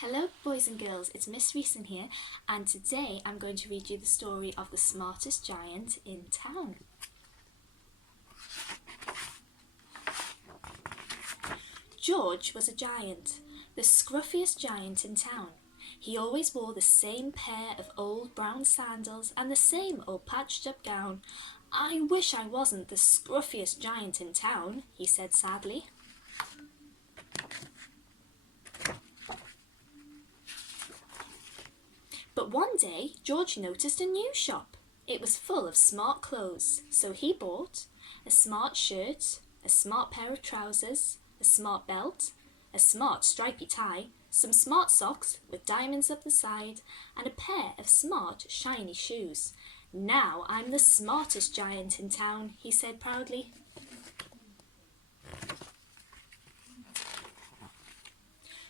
Hello boys and girls, it's Miss Reeson here, and today I'm going to read you the story of the smartest giant in town. George was a giant, the scruffiest giant in town. He always wore the same pair of old brown sandals and the same old patched up gown. "I wish I wasn't the scruffiest giant in town," he said sadly. But one day, George noticed a new shop. It was full of smart clothes, so he bought a smart shirt, a smart pair of trousers, a smart belt, a smart stripy tie, some smart socks with diamonds up the side, and a pair of smart shiny shoes. "Now I'm the smartest giant in town," he said proudly.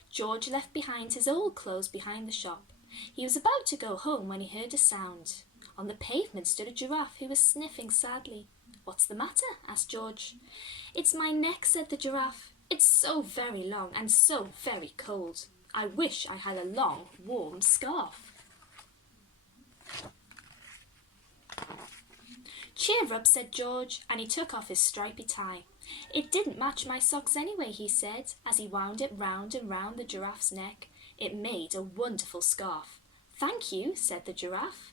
George left behind his old clothes behind the shop. He was about to go home when he heard a sound. On the pavement stood a giraffe who was sniffing sadly. "What's the matter?" asked George. "It's my neck," said the giraffe. "It's so very long and so very cold. I wish I had a long, warm scarf." "Cheer up," said George, and he took off his stripy tie. "It didn't match my socks anyway," he said, as he wound it round and round the giraffe's neck. It made a wonderful scarf. "Thank you," said the giraffe.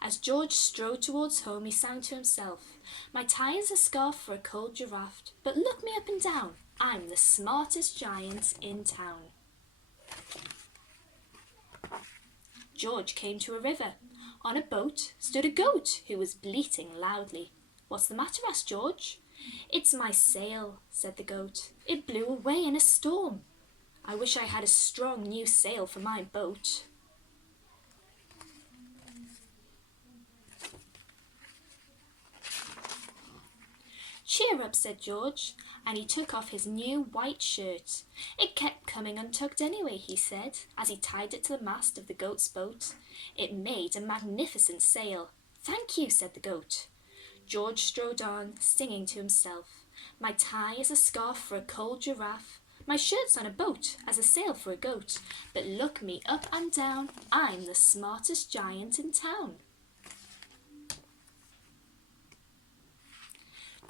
As George strode towards home, he sang to himself, "My tie is a scarf for a cold giraffe, but look me up and down. I'm the smartest giant in town." George came to a river. On a boat stood a goat who was bleating loudly. "What's the matter?" asked George. "It's my sail," said the goat. "It blew away in a storm. I wish I had a strong new sail for my boat." "Cheer up," said George, and he took off his new white shirt. "It kept coming untucked anyway," he said, as he tied it to the mast of the goat's boat. It made a magnificent sail. "Thank you," said the goat. George strode on, singing to himself, "My tie is a scarf for a cold giraffe. My shirt's on a boat as a sail for a goat. But look me up and down, I'm the smartest giant in town."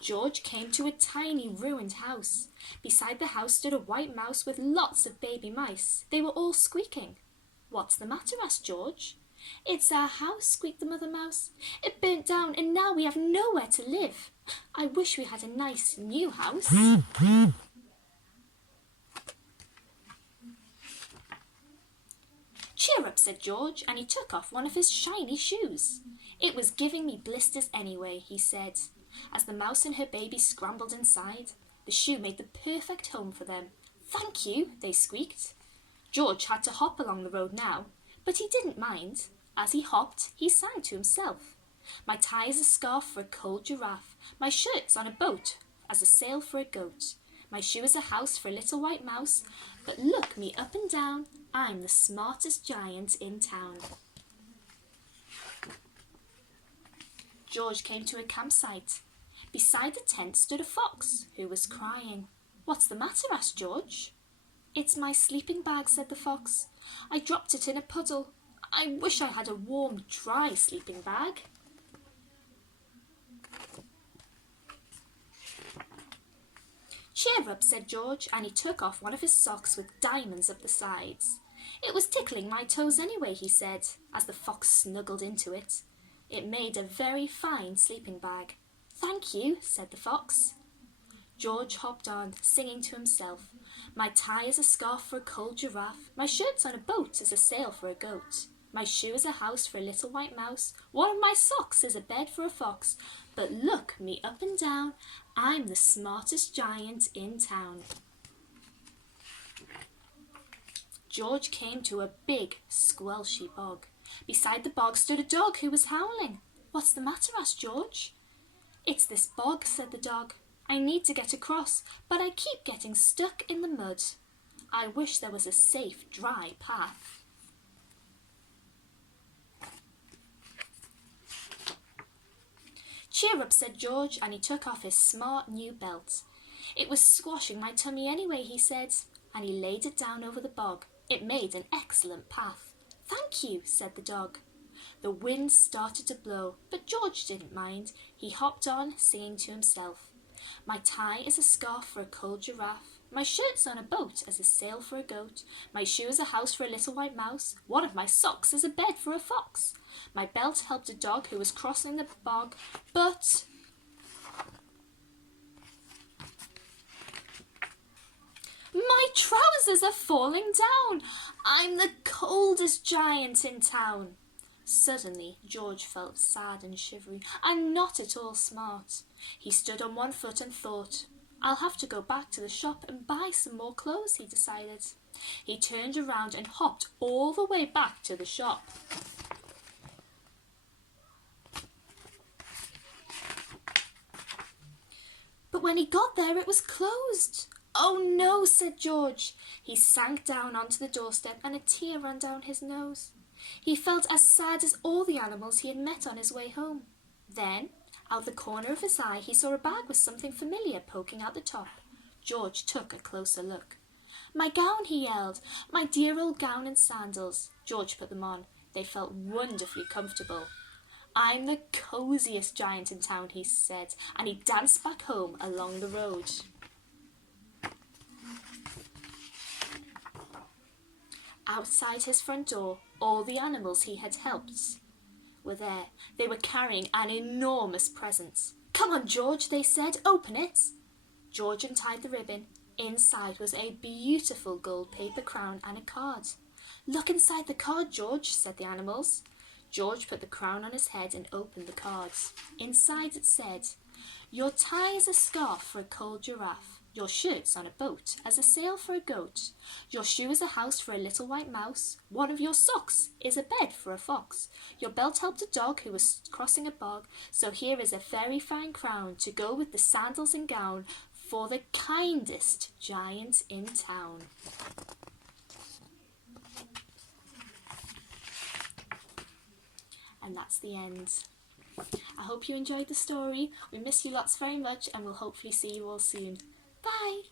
George came to a tiny ruined house. Beside the house stood a white mouse with lots of baby mice. They were all squeaking. "What's the matter?" asked George. "It's our house," squeaked the mother mouse. "It burnt down and now we have nowhere to live. I wish we had a nice new house." "Cheer up," said George, and he took off one of his shiny shoes. "It was giving me blisters anyway," he said. As the mouse and her baby scrambled inside, the shoe made the perfect home for them. "Thank you," they squeaked. George had to hop along the road now, but he didn't mind. As he hopped, he sang to himself, "My tie is a scarf for a cold giraffe. My shirt's on a boat as a sail for a goat. My shoe is a house for a little white mouse. But look me up and down, I'm the smartest giant in town." George came to a campsite. Beside the tent stood a fox who was crying. "What's the matter?" asked George. "It's my sleeping bag," said the fox. "I dropped it in a puddle. I wish I had a warm, dry sleeping bag." "Cheer up," said George, and he took off one of his socks with diamonds up the sides. "It was tickling my toes anyway," he said, as the fox snuggled into it. It made a very fine sleeping bag. "Thank you," said the fox. George hopped on, singing to himself, "My tie is a scarf for a cold giraffe. My shirt's on a boat as a sail for a goat. My shoe is a house for a little white mouse. One of my socks is a bed for a fox. But look me up and down, I'm the smartest giant in town." George came to a big, squelchy bog. Beside the bog stood a dog who was howling. "What's the matter?" asked George. "It's this bog," said the dog. "I need to get across, but I keep getting stuck in the mud. I wish there was a safe, dry path." "Cheer up," said George, and he took off his smart new belt. "It was squashing my tummy anyway," he said, and he laid it down over the bog. It made an excellent path. "Thank you," said the dog. The wind started to blow, but George didn't mind. He hopped on, singing to himself. "My tie is a scarf for a cold giraffe. My shirt's on a boat as a sail for a goat. My shoe is a house for a little white mouse. One of my socks is a bed for a fox. My belt helped a dog who was crossing the bog, but..." "My trousers are falling down. I'm the coldest giant in town." Suddenly, George felt sad and shivery, and not at all smart. He stood on one foot and thought, "I'll have to go back to the shop and buy some more clothes," he decided. He turned around and hopped all the way back to the shop. But when he got there, it was closed. "Oh no," said George. He sank down onto the doorstep and a tear ran down his nose. He felt as sad as all the animals he had met on his way home. Then, out the corner of his eye, he saw a bag with something familiar poking out the top. George took a closer look. "My gown," he yelled. "My dear old gown and sandals." George put them on. They felt wonderfully comfortable. "I'm the coziest giant in town," he said, and he danced back home along the road. Outside his front door, all the animals he had helped were there. They were carrying an enormous present. "Come on, George," they said. "Open it." George untied the ribbon. Inside was a beautiful gold paper crown and a card. "Look inside the card, George," said the animals. George put the crown on his head and opened the cards. Inside it said, "Your tie is a scarf for a cold giraffe. Your shirt's on a boat as a sail for a goat. Your shoe is a house for a little white mouse. One of your socks is a bed for a fox. Your belt helped a dog who was crossing a bog. So here is a very fine crown to go with the sandals and gown for the kindest giant in town." And that's the end. I hope you enjoyed the story. We miss you lots very much and we'll hopefully see you all soon. Bye!